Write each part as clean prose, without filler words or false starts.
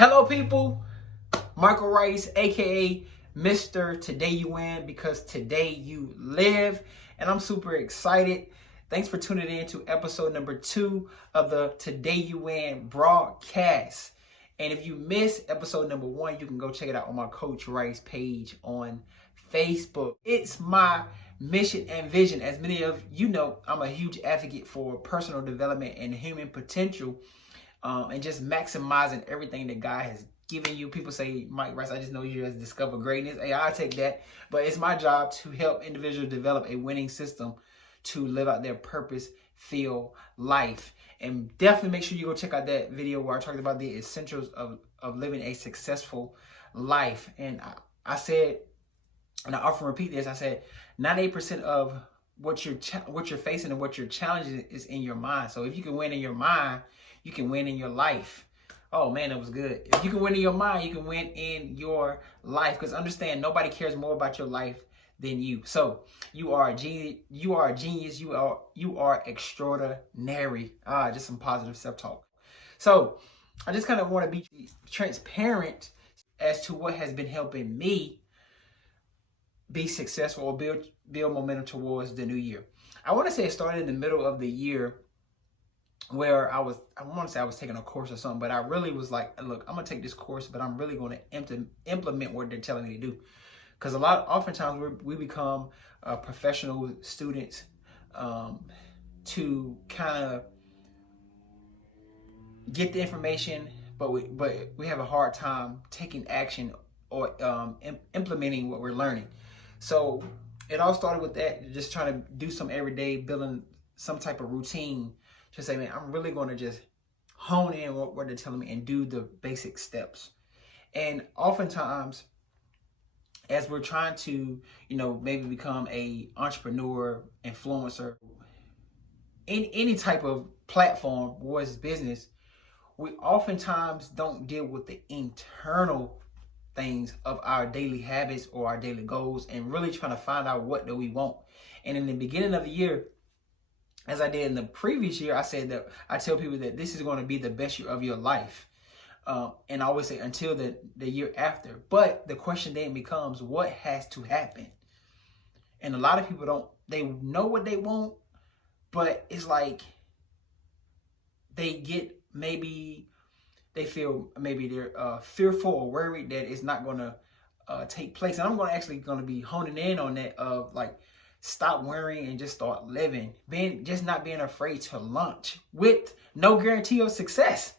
Hello, people. Michael Rice, aka Mr. Today You Win, because today you live. And I'm super excited. Thanks for tuning in to episode number 2 of the Today You Win broadcast. And if you missed episode number 1, you can go check it out on my Coach Rice page on Facebook. It's my mission and vision. As many of you know, I'm a huge advocate for personal development and human potential. And just maximizing everything that God has given you. People say, Mike Rice, I just know you just discover greatness. Hey, I take that. But it's my job to help individuals develop a winning system to live out their purpose-filled life. And definitely make sure you go check out that video where I talked about the essentials of living a successful life. And I said, and I often repeat this, I said 98% of what you're facing and what you're challenging is in your mind. So if you can win in your mind, you can win in your life. Oh man, that was good. If you can win in your mind, you can win in your life. Because understand, nobody cares more about your life than you. So you are a genius. You are a genius. You are extraordinary. Just some positive self-talk. So I just kind of want to be transparent as to what has been helping me be successful or build momentum towards the new year. I want to say it started in the middle of the year, where I want to say I was taking a course or something, but I really was like, look, I'm going to take this course, but I'm really going to implement what they're telling me to do. Because oftentimes we become professional students to kind of get the information, but we have a hard time taking action or implementing what we're learning. So it all started with that, just trying to do some everyday, building some type of routine. Just say, man, I'm really going to just hone in what they're telling me and do the basic steps. And oftentimes, as we're trying to, maybe become a entrepreneur, influencer, in any type of platform or business, we oftentimes don't deal with the internal things of our daily habits or our daily goals and really trying to find out what do we want. And in the beginning of the year, as I did in the previous year, I said that I tell people that this is going to be the best year of your life. And I always say until the year after. But the question then becomes, what has to happen? And a lot of people they know what they want, but it's like they feel maybe they're fearful or worried that it's not going to take place. And I'm going to be honing in on that of like, stop worrying and just start living. Just not being afraid to launch with no guarantee of success.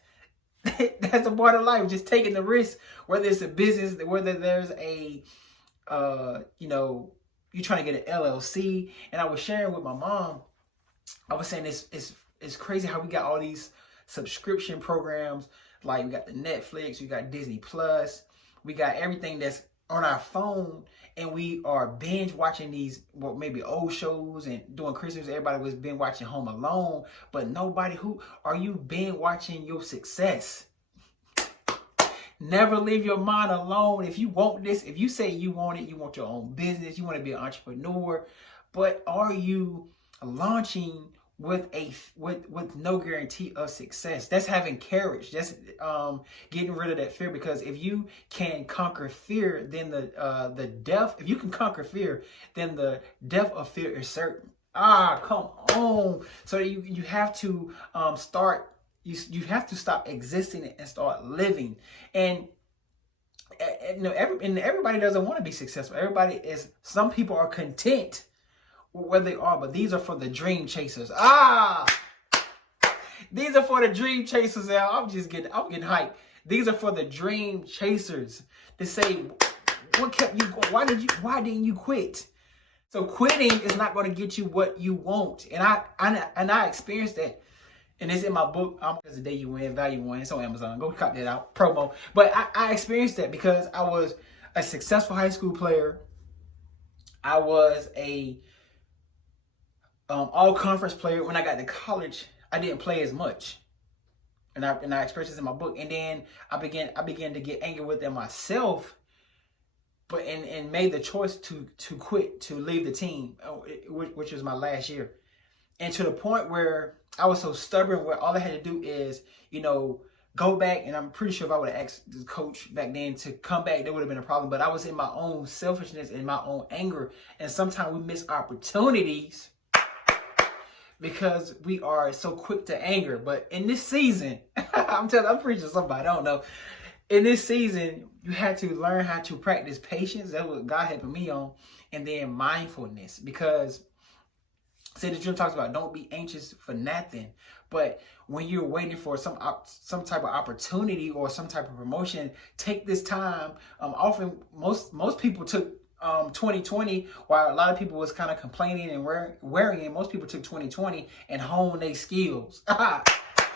That's a part of life. Just taking the risk, whether it's a business, whether there's a, you're trying to get an LLC. And I was sharing with my mom, I was saying it's crazy how we got all these subscription programs. Like we got the Netflix, we got Disney Plus, we got everything that's on our phone, and we are binge watching these, maybe old shows and doing Christmas. Everybody was binge watching Home Alone, but who are you binge watching your success? Never leave your mind alone. If you want this, if you say you want it, you want your own business, you want to be an entrepreneur, but are you launching with no guarantee of success? That's having courage. That's getting rid of that fear. Because if you can conquer fear, then if you can conquer fear, then the death of fear is certain. Come on. So you have to start. You have to stop existing and start living. And everybody doesn't want to be successful. Some people are content where they are, but these are for the dream chasers. These are for the dream chasers. I'm getting hyped. These are for the dream chasers. They say, what kept you going? Why didn't you quit? So quitting is not going to get you what you want. And I experienced that. And it's in my book, Because the Day You Win, Value One. It's on Amazon. Go copy that out. Promo. But I experienced that because I was a successful high school player. I was a all-conference player. When I got to college, I didn't play as much, and I expressed this in my book. And then I began to get angry with myself, but and made the choice to quit, to leave the team, which was my last year, and to the point where I was so stubborn, where all I had to do is go back, and I'm pretty sure if I would have asked the coach back then to come back, there would have been a problem. But I was in my own selfishness and my own anger. And sometimes we miss opportunities because we are so quick to anger. But in this season, I'm preaching to somebody, I don't know. In this season, you had to learn how to practice patience. That's what God helping me on. And then mindfulness. Because the Dream talks about don't be anxious for nothing. But when you're waiting for some type of opportunity or some type of promotion, take this time. Often, most people took 2020, while a lot of people was kind of complaining and worrying. Most people took 2020 and honed their skills.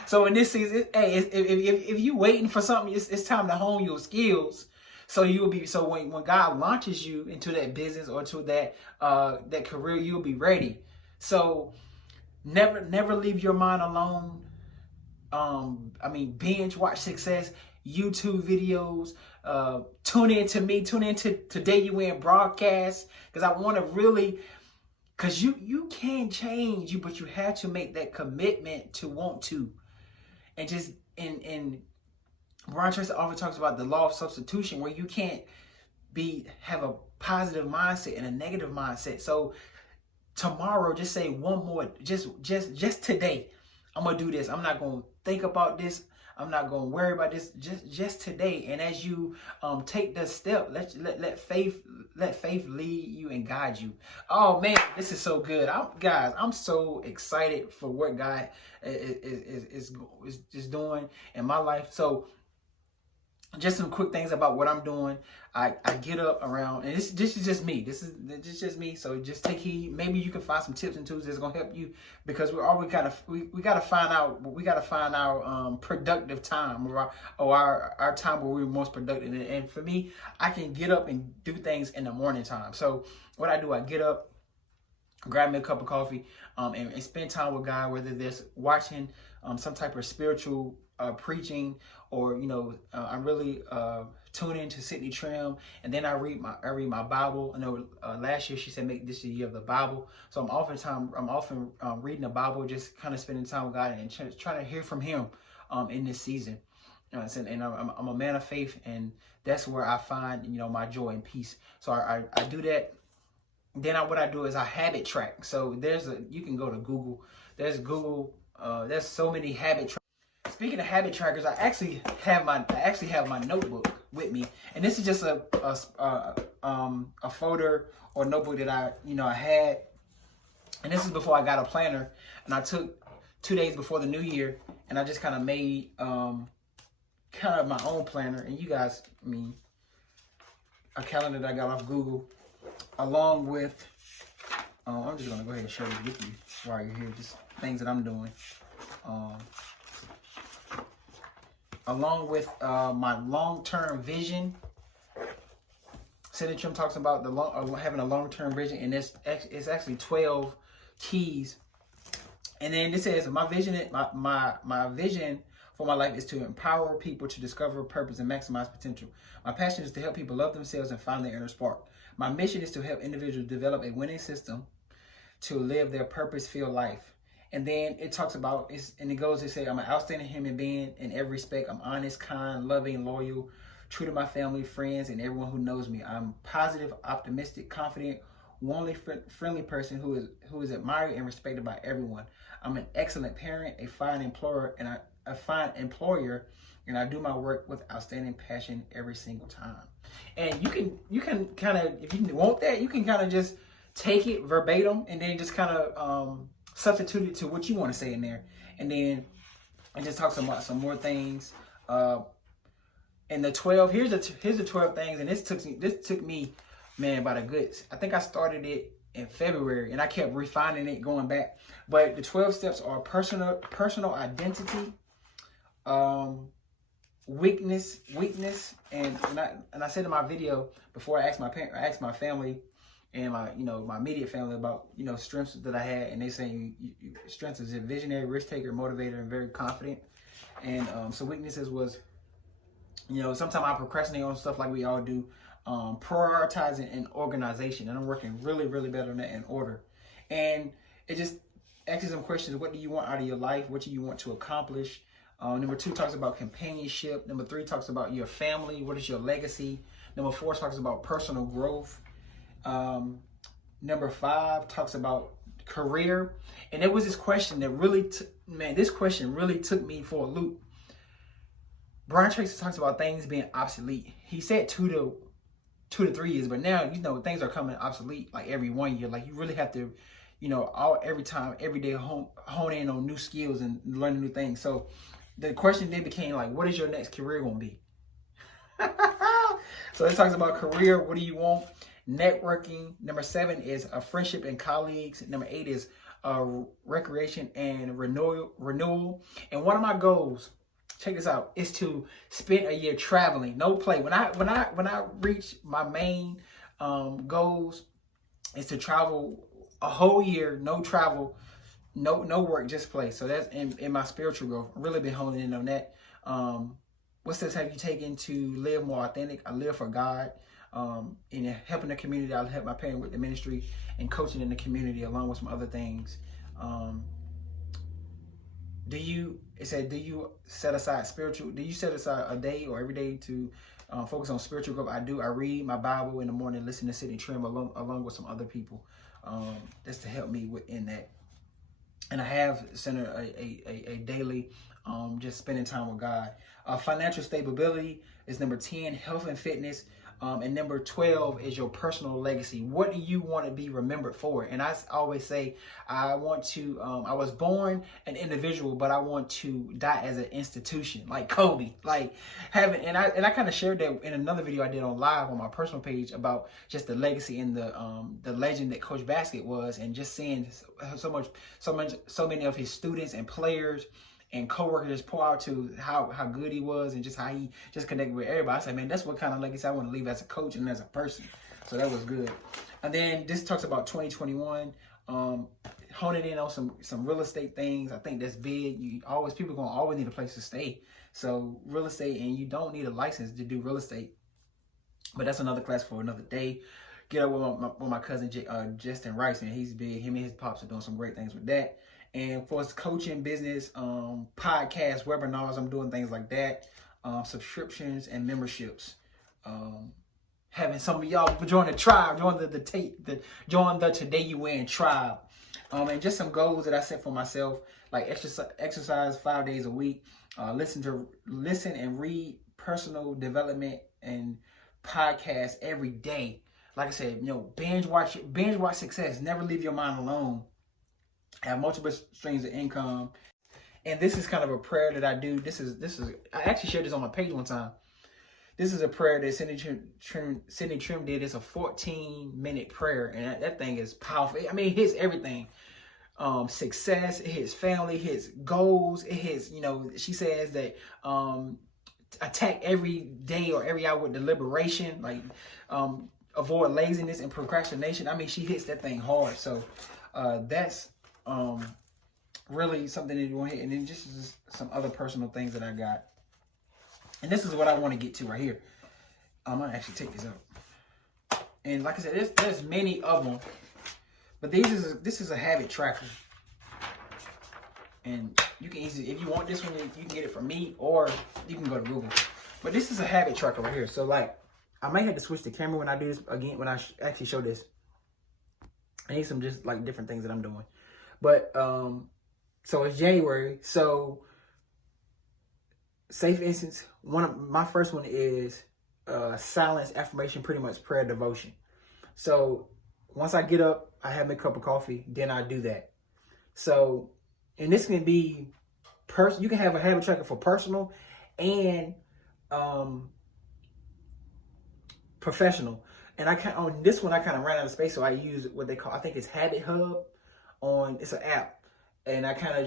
So in this season, hey, if you waiting for something, it's time to hone your skills. So you'll be when God launches you into that business or to that career, you'll be ready. So never leave your mind alone. Binge watch success, YouTube videos, tune into Today You Win broadcast, because I want to really, because you can change you, but you have to make that commitment to want to. And just in Brian Tracy often talks about the law of substitution, where you can't have a positive mindset and a negative mindset. So tomorrow, just say one more, just today, I'm gonna do this. I'm not gonna think about this. I'm not gonna worry about this. Just today. And as you take the step, let faith lead you and guide you. Oh man, this is so good. I'm so excited for what God is doing in my life. So just some quick things about what I'm doing. I get up around, and this is just me. This is just me. So just take heed. Maybe you can find some tips and tools that's gonna help you, because we gotta find our productive time, or our time where we're most productive. And for me, I can get up and do things in the morning time. So what I do, I get up, grab me a cup of coffee, and spend time with God, whether that's watching some type of spiritual preaching, or I'm really tune into Sydney Trim, and then I read my Bible. I know last year she said make this the year of the Bible, so I'm often reading the Bible, just kind of spending time with God and trying to hear from Him in this season. And I'm a man of faith, and that's where I find my joy and peace. So I do that. Then what I do is I habit track. So you can go to Google. There's so many habit trackers. Speaking of habit trackers, I actually have my notebook with me, and this is just a folder or notebook that I had, and this is before I got a planner, and I took 2 days before the new year, and I just kind of made kind of my own planner, and you guys, a calendar that I got off Google, along with I'm just gonna go ahead and show you with you while you're here, just things that I'm doing. Along with my long-term vision. Sydney Trim talks about having a long-term vision, and it's actually 12 keys. And then it says my vision for my life is to empower people to discover purpose and maximize potential. My passion is to help people love themselves and find their inner spark. My mission is to help individuals develop a winning system to live their purpose-filled life. And then it talks about, it says, I'm an outstanding human being in every respect. I'm honest, kind, loving, loyal, true to my family, friends, and everyone who knows me. I'm positive, optimistic, confident, warmly friendly person who is admired and respected by everyone. I'm an excellent parent, a fine employer, and I do my work with outstanding passion every single time. And you can kind of, if you want that, you can kind of just take it verbatim and then just kind of substitute it to what you want to say in there, and then it just talks about some more things. And the 12, here's the 12 things, and this took me, man, about a good. I think I started it in February, and I kept refining it, going back. But the 12 steps are personal identity, weakness, and I said in my video before, I asked my family and my immediate family about strengths that I had, and they say strengths is a visionary, risk taker, motivator, and very confident. And so weaknesses was sometimes I procrastinate on stuff like we all do, prioritizing and organization, and I'm working really, really better on that in order. And it just asks some questions. What do you want out of your life? What do you want to accomplish? Number 2 talks about companionship. Number 3 talks about your family. What is your legacy? Number 4 talks about personal growth. Number 5 talks about career. And there was this question that really, this question really took me for a loop. Brian Tracy talks about things being obsolete. He said 2 to 3 years, but now, things are coming obsolete like every 1 year. Like, you really have to, every day hone in on new skills and learn new things. So the question then became like, what is your next career going to be? So it talks about career. What do you want? Networking. Number 7 is a friendship and colleagues. Number 8 is recreation and renewal. And one of my goals, check this out, is to spend a year traveling. No play. When I reach my main goals, is to travel a whole year, no travel, no work, just play. So that's in my spiritual growth. I've really been honing in on that. What steps have you taken to live more authentic? I live for God. In helping the community, I'll help my parents with the ministry and coaching in the community, along with some other things. Do you set aside a day or every day to focus on spiritual growth? I do. I read my Bible in the morning, listen to Sidney Trim along with some other people. That's to help me within that. And I have centered a daily just spending time with God. Financial stability is number 10. Health and fitness. And number 12 is your personal legacy. What do you want to be remembered for? And I always say, I want to, I was born an individual, but I want to die as an institution, like Kobe. Like and I kind of shared that in another video I did on live on my personal page about just the legacy and the legend that Coach Basket was, and just seeing so many of his students and players and coworkers just pour out to how good he was, and just how he just connected with everybody. I said, man, that's what kind of legacy I want to leave as a coach and as a person. So that was good. And then this talks about 2021, honing in on some real estate things. I think that's big. People gonna always need a place to stay. So real estate, and you don't need a license to do real estate. But that's another class for another day. Get up with my cousin Justin Rice, and he's big. Him and his pops are doing some great things with that. And for his coaching business, podcasts, webinars, I'm doing things like that. Subscriptions and memberships. Having some of y'all join the tribe, join the Today You Win tribe. And just some goals that I set for myself, like exercise 5 days a week. Listen and read personal development and podcasts every day. Like I said, binge watch success. Never leave your mind alone. Have multiple streams of income. And this is kind of a prayer that I do. This is I actually shared this on my page one time. This is a prayer that Sidney Trim did. It's a 14-minute prayer, and that thing is powerful. I mean, it hits everything. Success, it hits family, it hits goals, it hits, she says that attack every day or every hour with deliberation, like avoid laziness and procrastination. I mean, she hits that thing hard. So that's really something that you want to hit. And then just some other personal things that I got. And this is what I want to get to right here. I'm going to actually take this out. And like I said, there's many of them. But this is a habit tracker. And you can easily, if you want this one, you can get it from me, or you can go to Google. But this is a habit tracker right here. So like, I might have to switch the camera when I do this again, when I actually show this. I need some just like different things that I'm doing. But so it's January. So say for instance, my first one is silence, affirmation, pretty much prayer, devotion. So once I get up, I have my cup of coffee, then I do that. So, and this can be you can have a habit tracker for personal and professional. And on this one, I kind of ran out of space, so I use what they call, I think it's Habit Hub. It's an app, and I kind of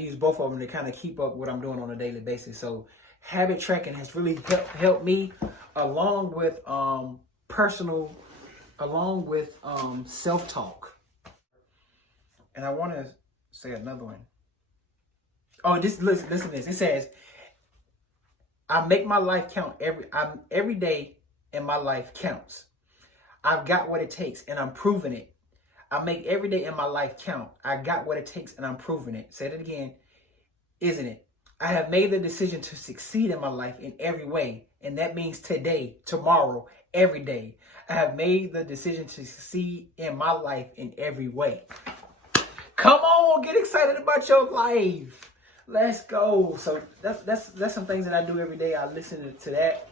use both of them to kind of keep up what I'm doing on a daily basis. So habit tracking has really helped me, along with self-talk. And I want to say another one. Oh, listen to this. It says, I make my life count every day in my life counts. I've got what it takes, and I'm proving it. I make every day in my life count. I got what it takes, and I'm proving it. Say that again. isn't it? I have made the decision to succeed in my life in every way. And that means today, tomorrow, every day. I have made the decision to succeed in my life in every way. Come on, get excited about your life. Let's go. So that's some things that I do every day. I listen to that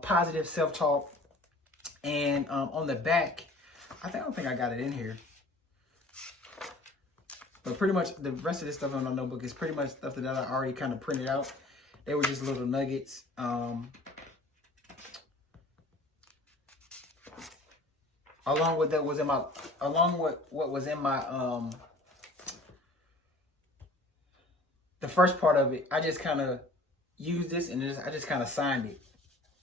positive self-talk. And on the back, I don't think I got it in here. But pretty much the rest of this stuff on the notebook is pretty much stuff that I already kind of printed out. They were just little nuggets. Along with what was in my the first part of it, I just kind of used this and I just kind of signed it.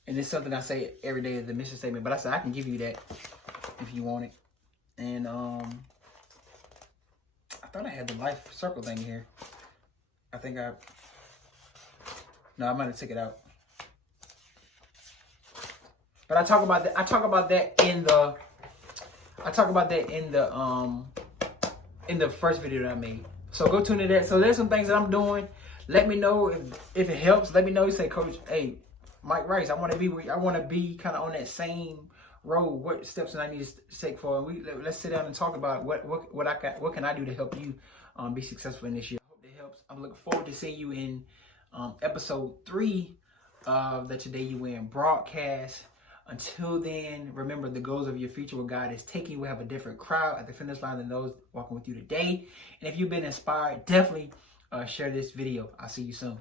And it's something I say every day as the mission statement. But I said I can give you that if you want it. And I thought I had the life circle thing here. No, I might have took it out. But I talk about that. I talk about that in the first video that I made. So go tune into that. So there's some things that I'm doing. Let me know if it helps. Let me know. You say, Coach, hey, Mike Rice, I want to be kind of on that same road. What steps I need to take for? And let's sit down and talk about what can I do to help you be successful in this year. I hope that helps. I'm looking forward to seeing you in episode 3 of the Today You Win broadcast. Until then, remember the goals of your future where God is taking you. We have a different crowd at the finish line than those walking with you today. And if you've been inspired, definitely share this video. I'll see you soon.